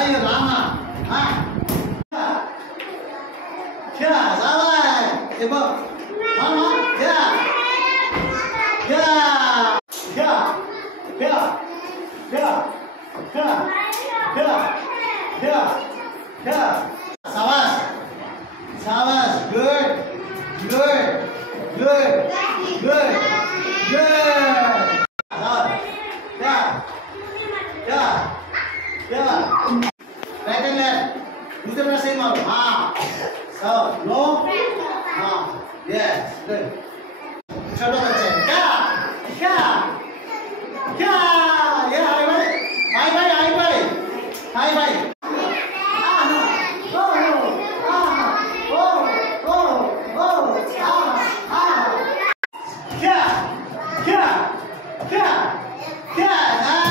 Ayo lama. Ah. Ya, sabar. Ibu. Mama, ya. Ya. Ya. Ya. Ya. Ya. Ya. Ya. Ya. Sawas. Sawas. Good. Good. Good. Good. Good. Sawas. Ya. Ya. Ya. Right and left. दूसरे तरफ से मारो. हाँ. So no. हाँ. Yes. Good. छोटा बच्चे. क्या? क्या? क्या? ये हाय भाई. हाय भाई. हाय भाई. हाय भाई. क्या? क्या? क्या? क्या?